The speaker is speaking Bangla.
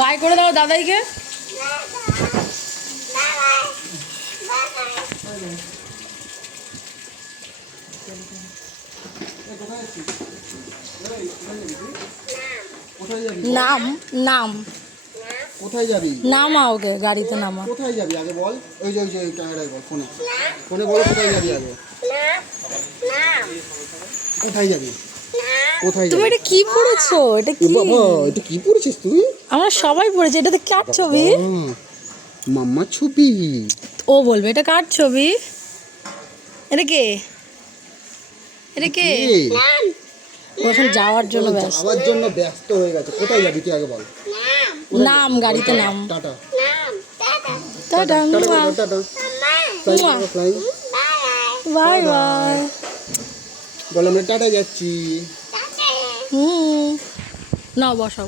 বাই করে দাও দাদাইকে। নাম নাম কোথায় যাবি? নামা ওকে গাড়িতে নামা। কোথায় যাবি আগে বল? ওই যে ক্যামেরায় বল, ফোনে ফোনে বল কোথায় যাবি আগে। কোথায় যাবি? কোথায় তুমি যাবি? এটা কি পড়েছো? এটা কি? বাবা এটা কি পড়েছিস তুই? আমরা সবাই পড়েছি। এটাতে কার ছবি? মাম্মা ছবি। ও বলবে এটা কার ছবি? এটা কে? এটা কে? ও এখন যাওয়ার জন্য ব্যস্ত। যাওয়ার জন্য ব্যস্ত হয়ে গেছে। কোথায় যাবি তুই আগে বল? নাম গাড়িতে নাম। Tata tata tata tata. Bye bye. বল আমরা টাটা যাচ্ছি। নাও বসাও।